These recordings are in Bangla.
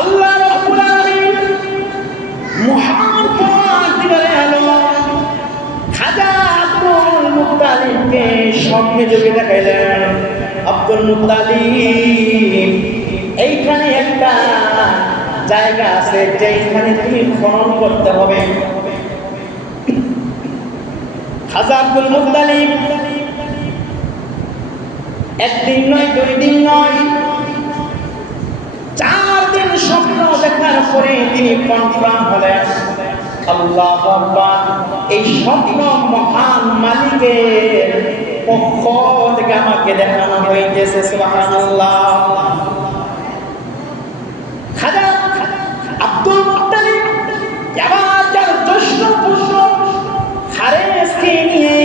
আল্লাহ রাব্বুল আলামিন মহান পরওয়ারদিগারে আলম খাজা আব্দুল মুত্তালিবকে স্বপ্নে যোগে দেখাইলেন, আব্দুল মুত্তালিব এইখানে একটা জায়গা আছে যেখানে তুমি খনন করতে হবে। খাজা আব্দুল মুত্তালিব একদিন নয়, 2 দিন নয়, 4 দিন স্বপ্ন দেখার পরে তিনি কনফার্ম হলেন, আল্লাহু আকবার, এই স্বপ্ন মহান মালিকের পক্ষ থেকে আমাকে দেখানো হয়েছে। সুবহানাল্লাহ। খাজা আব্দুল মুত্তালিব এবার যার জ্যেষ্ঠ পুত্র হারেসকে নিয়ে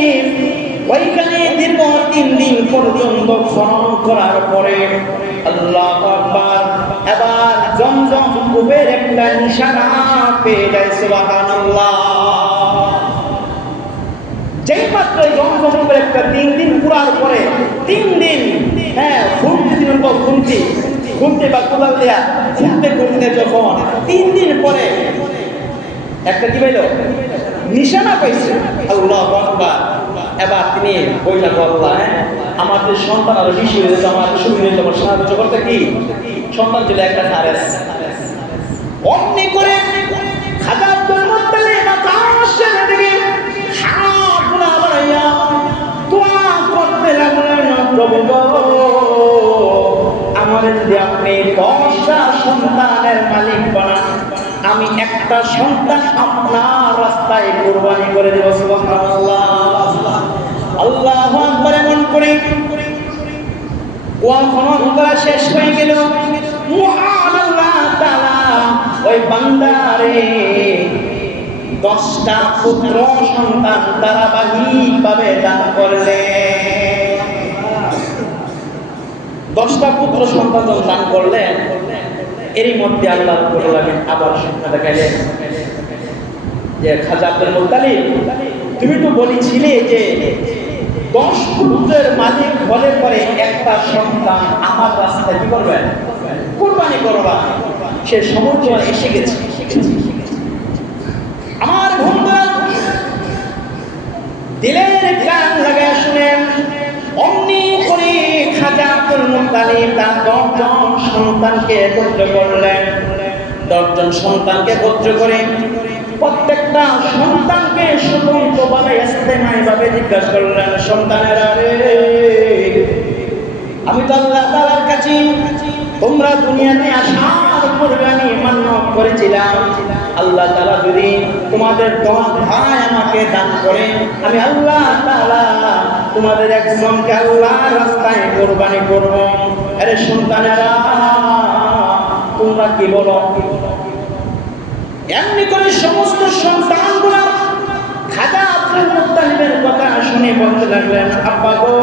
ওইখানে দীর্ঘ 3 দিন পর্যন্ত খনন করার পরে আল্লাহু আকবার, এবার জমজম কূপের একটা নিশানা পেয়ে যায়। সুবহানাল্লাহ। যেই মাত্র জমজম কূপের একটা 3 দিন পুরার পরে 3 দিন ঘুরতে বা কোদাল দেয়া ঘুরতে যখন 3 দিন পরে একটা কি পাইল, নিশানা পাইছে। আল্লাহু আকবার। এবার তিনি বইলা বললেন, আমার যে সন্তান আরো বেশি হয়ে যেত, আমার সুবিধা হইতো, আমার সাহায্য করতে কি সন্তান ছিল একটা হারেস। অমনি করে খাজা আব্দুল মুত্তালিব আকাশের দিকে হাতগুলো বাড়াইয়া দোয়া করতে লাগলেন, প্রভু আমার যদি আপনি 10টা সন্তানের মালিক বানান, আমি একটা সন্তান আপনার রাস্তায় কুরবানি করে দেব। সুবহানাল্লাহ। আল্লাহু আকবার। এমন করে ওয়া খনন করা শেষ হয়ে গেল। মহান আল্লাহ তাআলা ওই বান্দারে 10টা পুত্র সন্তান ধারাবাহিকভাবে দান করলেন। 10টা পুত্র সন্তান দান করলেন। এরই মধ্যে আল্লাহ রাব্বুল আলামিন আবার স্বপ্ন দেখাইলেন যে খাজা আব্দুল মুত্তালিব, তুমি তো বলেছিলে যে 10 পুত্রের মালিক হলে পরে একটা সন্তান আমার রাস্তায় কি করবে, কুরবানি করবা। সে সময় এসে গেছে। আমার বন্ধুরা দিলের কান লাগায় শুনেন, অমনি করে খাজা আব্দুল মুত্তালিব তার 10 জন সন্তানকে একত্র করলেন। 10 জন সন্তানকে একত্র করে প্রত্যেকটা সন্তানকে স্বতন্ত্রভাবে ইস্তেমাইভাবে জিজ্ঞাসা করলেন, সন্তানেরা রে, আমি তো আল্লাহ তাআলার কাছে তোমরা দুনিয়াতে আসার কুরবানি মান্নত করেছিলাম, আল্লাহ তাআলা যদি তোমাদের 10 ভাই আমাকে দান করে, আমি আল্লাহ তাআলা তোমাদের একজনকে আল্লাহর রাস্তায় কুরবানি করব। আরে সন্তানেরা তোমরা কি বলো? এমনি করে সমস্ত সন্তানগুলো খাজা আব্দুল মুত্তালিবের কথা শুনে বলতে লাগলেন, আব্বা গো,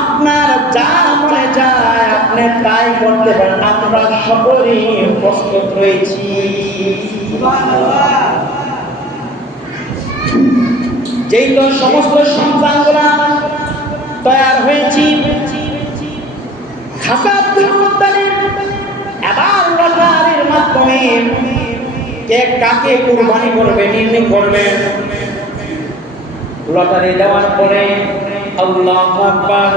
আপনার যা মনে যায় আপনি তাই করতে পারেন, আমরা সকলেই প্রস্তুত রয়েছি। যেই তো সমস্ত সন্তানগুলা তৈরি হয়েছি, খাজা আব্দুল মুত্তালিব এবার লটারির মাধ্যমে কে কাকে কুরবানি করবে নির্ণয় করবেন। লটারি দেওয়ার পরে আল্লাহু আকবার,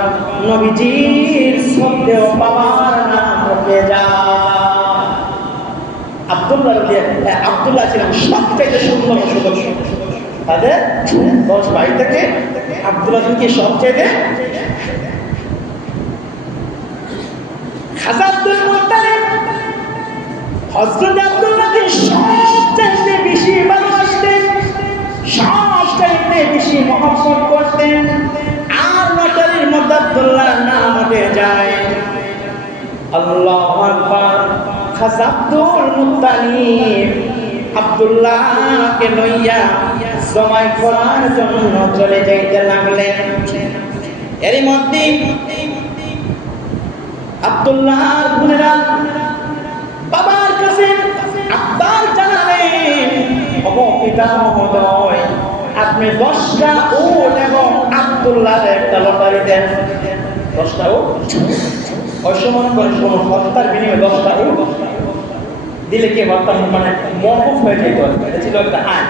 নবীজির সন্দেহ বাবার নাম উঠে যায়। আব্দুল্লাহ ছিলেন সবচেয়ে সুন্দর সদস্য। তাদের 10 ভাই থেকে আব্দুল্লাহ কি সবচেয়ে। খাজা আব্দুল মুত্তালিব হযরত আব্দুল্লাহকে সবচেয়ে বেশি ভালোবাসতেন, সবচেয়ে বেশি মহব্বত করতেন। আর লটারির মধ্যে আব্দুল্লাহর নাম উঠে যায়। আল্লাহু আকবার। খাজা আব্দুল মুত্তালিব আব্দুল্লাহকে লইয়া জমাই করার জন্য চলে যাইতে লাগলেন। এরই মধ্যে আব্দুল্লাহর বোনেরা বাবার কাছে আব্বার জানালেন, ওগো পিতা মহোদয়, আপনি 10টা উট এবং আব্দুল্লাহর একটা লটারি দেন। 10টা উট অসমান করে হত্যার বিনিময়ে 10টা উট দিলে কি বলতাম মানে মওকুফ হয়ে যেত। এটা ছিল একটা আইন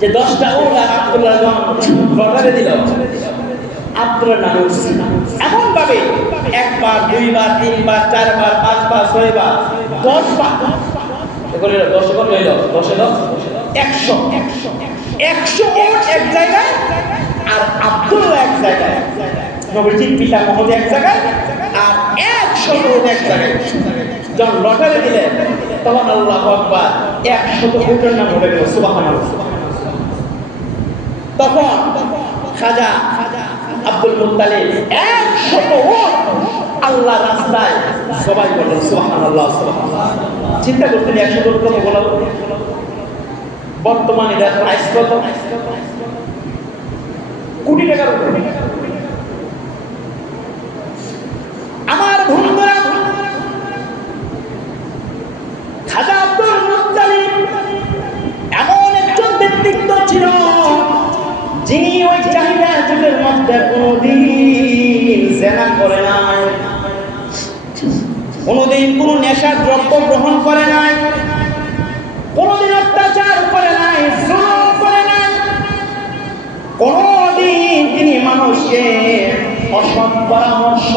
যে 10টা উট আর আব্দুল্লাহ লটারি দিল, আব্দুল্লাহ নাম এমন ভাবে একবার, দুইবার, তিনবার, চারবার, পাঁচবার, ছয়বার, 10বার এগুলো 10 করে হইল, 10 100 100 উট এক জায়গায় আর আব্দুল্লাহ এক জায়গায়, নবীজির পিতা মহোদয় এক জায়গায় আর 100 উট এক জায়গায়। যখন লটারি দিলেন তখন আল্লাহু আকবার 100 উটের নাম উঠে গেল, সুবহানাল্লাহ। তখন খাজা আব্দুল মুত্তালিব 100 উট আল্লাহর রাস্তায় সবাই বলল সুবহানাল্লাহ সুবহানাল্লাহ। চিন্তা করতেন 100 উট কত বলা, বর্তমানে এর প্রাইস কত? কোটি টাকার উপরে। আমার বন্ধুরা, খাজা আব্দুল মুত্তালিব এমন একজন ব্যক্তিত্ব ছিল যিনি ওই জাহিলিয়া যুগের মধ্যে কোনদিন জিনা করে নাই, কোনদিন কোন নেশা দ্রব্য গ্রহণ করে নাই, কোনদিন অত্যাচার করে নাই, জুলুম করে নাই, কোনদিন তিনি মানুষকে অসৎ পরামর্শ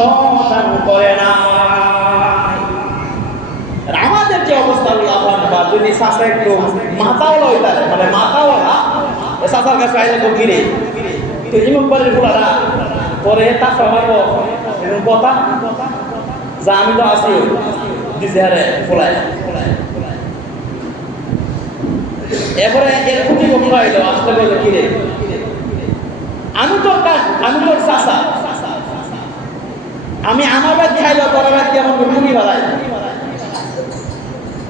দান করে নাই। আমাদের যে অবস্থা, আল্লাহু আকবার, যদি চাচা একটু মাথাওয়ালা হইতারে, মানে মাথাওয়ালা চাচার কাছে আইলে তো গিরে তো ইমাম বাড়ির ফুলারা পরে তাফা মারবো এরকম কথা যা আমি তো আছি দিছে হারে ফুলায়। এরপরে এর খুঁটি কখন আইলো, আসতে বললো কিরে আমি তোর চাচা, আমি আমার বাদ খাইলো তোর বাদ দিয়ে আমার খুঁটি বাড়াই,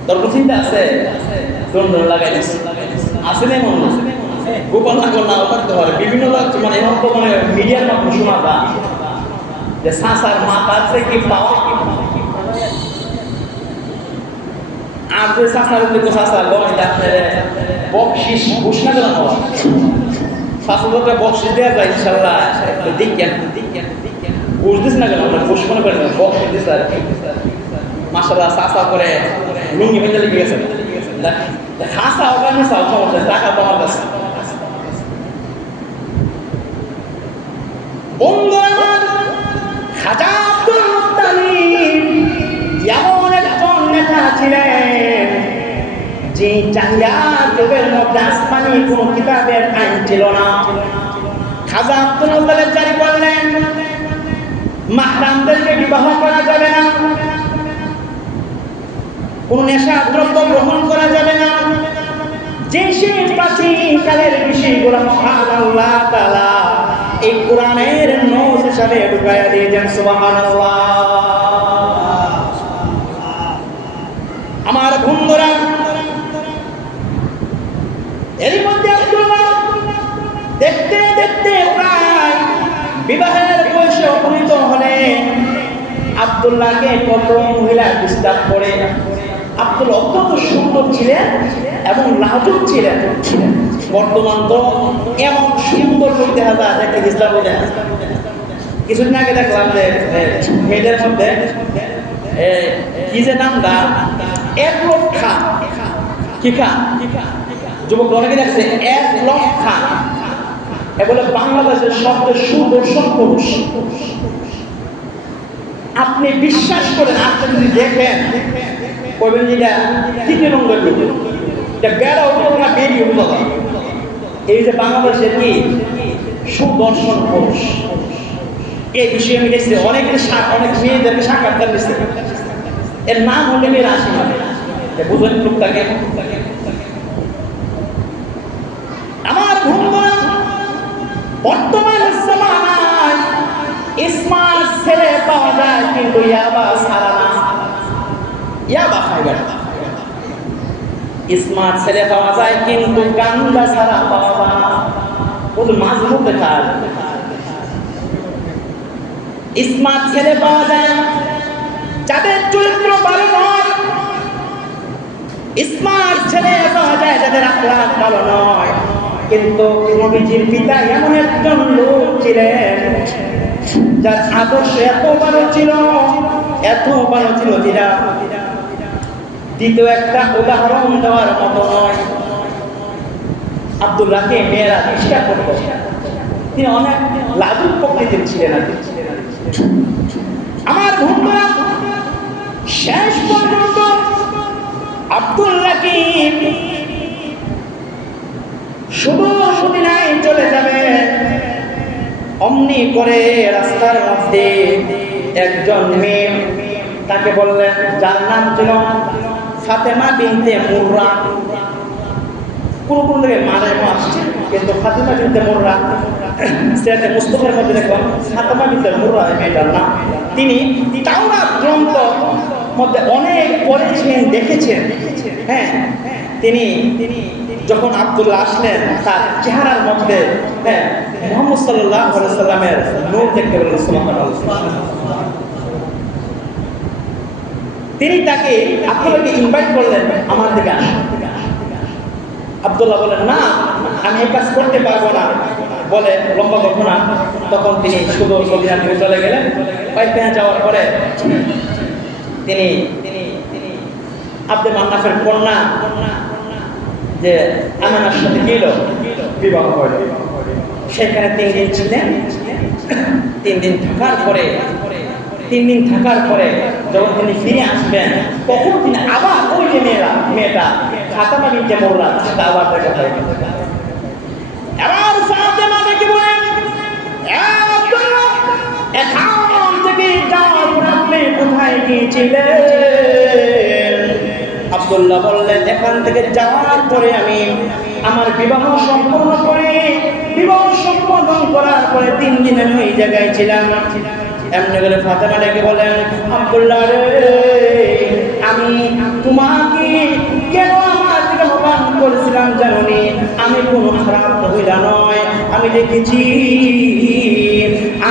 তোর চিন্তা আছে? দণ্ড লাগাই দিচ্ছে, আছে না মনে গোপন না করলে করতে পারে বিভিন্ন মানে এখন তো মানে মিডিয়ার মাধ্যমে শোনা যায় যে চাচার মাথার থেকে পাওয়া আর যে চাচার দিকে চাচা গয় ডাক্তারে বকশিস ঘোষণা করা হয়, শাশুড়িকে বকশিস দেওয়া যায় ইনশাল্লাহ। বুঝতেছ না কেন আমরা ঘোষ মনে করি না, বকশিস দিচ্ছে আর কি মাশাআল্লাহ। চাচা করে লুঙ্গি ভেঙে লেগে গেছে, খাসা ওখানে চাও সমস্যা, টাকা তোমার কাছে। খাজা আব্দুল মুত্তালিব এমন একজন নেতা ছিলেন যে জাহিলিয়া যুগের মধ্যে আসমানি কোনো কিতাবের আইন ছিল না। খাজা আব্দুল মুত্তালিব জারি করলেন মাহরামদেরকে বিবাহ করা যাবে না, কোন নেশা দ্রব্য গ্রহণ করা যাবে না, যে সেই প্রাচীনকালের বিষয়গুলো মহান আল্লাহ তাআলা এই কোরআনের নূর হিসাবে ঢুকায়া দিয়েছেন, সুবহানাল্লাহ। আমার বন্ধুরা, এর মধ্যে আব্দুল্লাহ দেখতে দেখতে প্রায় বিবাহের বয়সে উপনীত হলে আব্দুল্লাহকে কত মহিলা ডিস্টার্ব করে। আব্দুল্লাহ অত্যন্ত সুন্দর ছিলেন এবং লাজুক ছিলেন। বর্তমান তো এমন সুন্দর লোক দেখা যায় দেখতে ইসলাম বলে। কিছুদিন আগে দেখলাম যে মেয়েদের মধ্যে কি যে নামটা এক লোক খান, কি খান যুবক অনেকে দেখছে এক লোক খান, এ বলে বাংলাদেশের সবচেয়ে সুদর্শন পুরুষ। আপনি বিশ্বাস করেন, আপনি যদি দেখেন কইবেন যে এটা কি রঙের লোক, এটা বেড়া উঠো না বেরিয়ে উঠো। এই যে বাংলাদেশের কি সুদর্শন পুরুষ, এই বিষয়ে আমি দেখছি অনেক মেয়েদেরকে সাক্ষাৎকার দিচ্ছে। এর নাম হলে মেয়ের আসি বুঝলেন লোকটাকে। আমার বর্তমান জামানায় স্মার্ট ছেলে পাওয়া যায় কিন্তু ইয়াবা ছাড়া না, ইয়াবা খাইবে না। স্মার্ট ছেলে পাওয়া যায় কিন্তু গান্দা ছাড়া পাওয়া যায় না, ওদের মাঝে মধ্যে খায়। স্মার্ট ছেলে পাওয়া যায় যাদের চরিত্র ভালো নয়, স্মার্ট ছেলে পাওয়া যায় যাদের আখলাক ভালো নয়। কিন্তু নবীজির পিতা এমন একজন লোক ছিলেন যার আদর্শ এত ভালো ছিল, এত ভালো ছিল, যেটা দ্বিতীয় একটা উদাহরণ দেওয়ার মতো নয়। আব্দুল্লাহকে মেয়েরা বিশ্বাস করত, তিনি অনেক লাজুক প্রকৃতির ছিলেন। আমার বন্ধুরা, শেষ পর্যন্ত আব্দুল্লাহকে শুধু নাই চলে যাবে, অমনি করে রাস্তার মধ্যে একজন মেয়ে তাকে বললেন, যার নাম ছিল ফাতেমা বিনতে মুররা। কোন কোন থেকে মারে আসছে, কিন্তু ফাতেমা বিনতে মুররা সেটা মুস্তফার মধ্যে দেখলাম ফাতেমা বিনতে মুররা এই মেয়েটার নাম। তিনি তাওরাত গ্রন্থ মধ্যে অনেক পড়েছেন, দেখেছেন। হ্যাঁ, তিনি যখন আব্দুল্লাহ আসলেন, তার চেহারার মধ্যে মুহাম্মদ সাল্লাল্লাহু আলাইহি সাল্লামের নূর দেখতে পেলেন। সুবহানাল্লাহ। তিনি তাকে আব্দুল্লাহকে ইনভাইট করলেন, আমার দিকে আসুন। আব্দুল্লাহ বলেন, না, আমি এই কাজ করতে পারবো না বলে লম্বা ঘটনা। তখন তিনি শুধু মদিনা থেকে চলে গেলেন। পাইখানা যাওয়ার পরে তিনি আব্দে মান্নাফের কন্যা যে আমেনার সাথে গেল, বিবাহ করল। সেখানে 3 দিন ছিলেন। 3 দিন থাকার পরে যখন তিনি ফিরে আসবেন, তখন তিনি আবার ওই যে মেয়েটা ফাতেমা বিনতে মুররা আবার দেখা যায়। এবার ফাতেমা দেখে বলেন, এখন থেকে যাওয়ার পর আপনি কোথায় গিয়েছিলেন? আব্দুল্লাহ বললেন, এখান থেকে যাওয়ার পরে আমি আমার বিবাহ সম্পন্ন করার পরে 3 দিন আমি ওই জায়গায় ছিলাম। এমনি করে ফাতেমা ডেকে বলেন, আব্দুল্লাহ রে, আমি তোমাকে কেন আমার দিকে আহ্বান করেছিলাম জানি? আমি কোনো খারাপ মহিলা নয়। আমি দেখেছি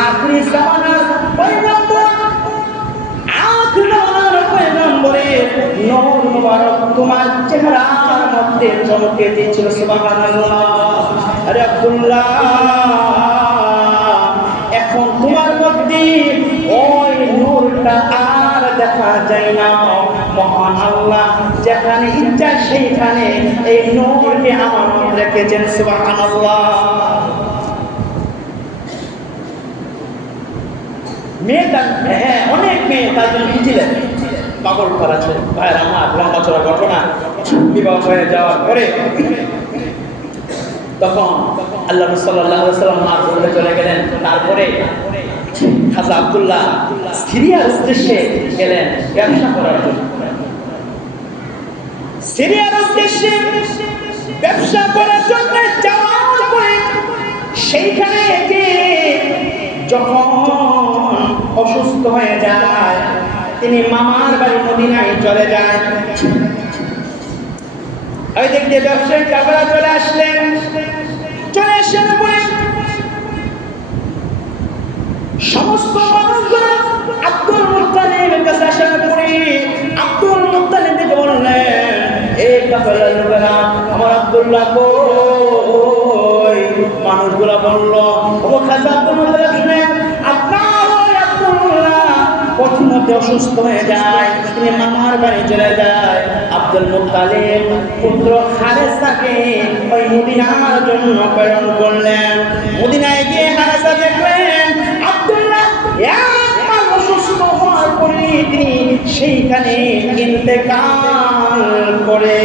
আখরি জামানার পয়গম্বরের নূর মুবারক তোমার চেহারার মধ্যে চমকে দিয়েছিল। সুবহানাল্লাহ। আরে আব্দুল্লাহ, এখন তোমার মধ্যে ওই নূরটা আর দেখা যায় না। মহান আল্লাহ যেখানে ইচ্ছা সেইখানে এই নূরকে আমানত রেখেছেন। সুবহানাল্লাহ। মেয়েটা অনেক মেয়ে তার জন্য ছিলেন, পাগল করা ছিল। ভাইয়ের আমার, লম্বা চড়া ঘটনা। বিবাহ হয়ে যাওয়ার পরে তখন আল্লাহ সাল্লাল্লাহু আলাইহি ওয়াসাল্লাম আর চলে গেলেন। তারপরে খাজা আব্দুল্লাহ সিরিয়ার উদ্দেশ্যে গেলেন ব্যবসা করার জন্য। সিরিয়ার উদ্দেশ্যে ব্যবসা করার জন্য যাওয়ার পরে সেইখানে গিয়ে যখন অসুস্থ হয়ে যায়, তিনি মামার বাড়ি মদিনায় চলে যায়। ওই দিক দিয়ে ব্যবসায়িক কাফেলা চলে আসলেন। চলে আসার পরে সমস্ত মানুষগুলো আব্দুল মুত্তালিবের কাছে আসার পরে আব্দুল মুত্তালিবকে বললেন, এই কাফেলার লোকেরা আমার আব্দুল্লাহ কই? মানুষগুলো বলল, ও খাজা আব্দুল মুত্তালিব, শুনেন, আপনার আব্দুল্লাহ পথিমধ্যে অসুস্থ হয়ে যায়, তিনি মামার বাড়ি চলে যায়। আব্দুল মুত্তালিব পুত্র হারেসাকে ওই মদিনার জন্য প্রেরণ করলেন। মদিনায় গিয়ে হারেসা দেখলেন আব্দুল্লাহ অসুস্থ হওয়ার পরে তিনি সেইখানে ইন্তেকাল করে।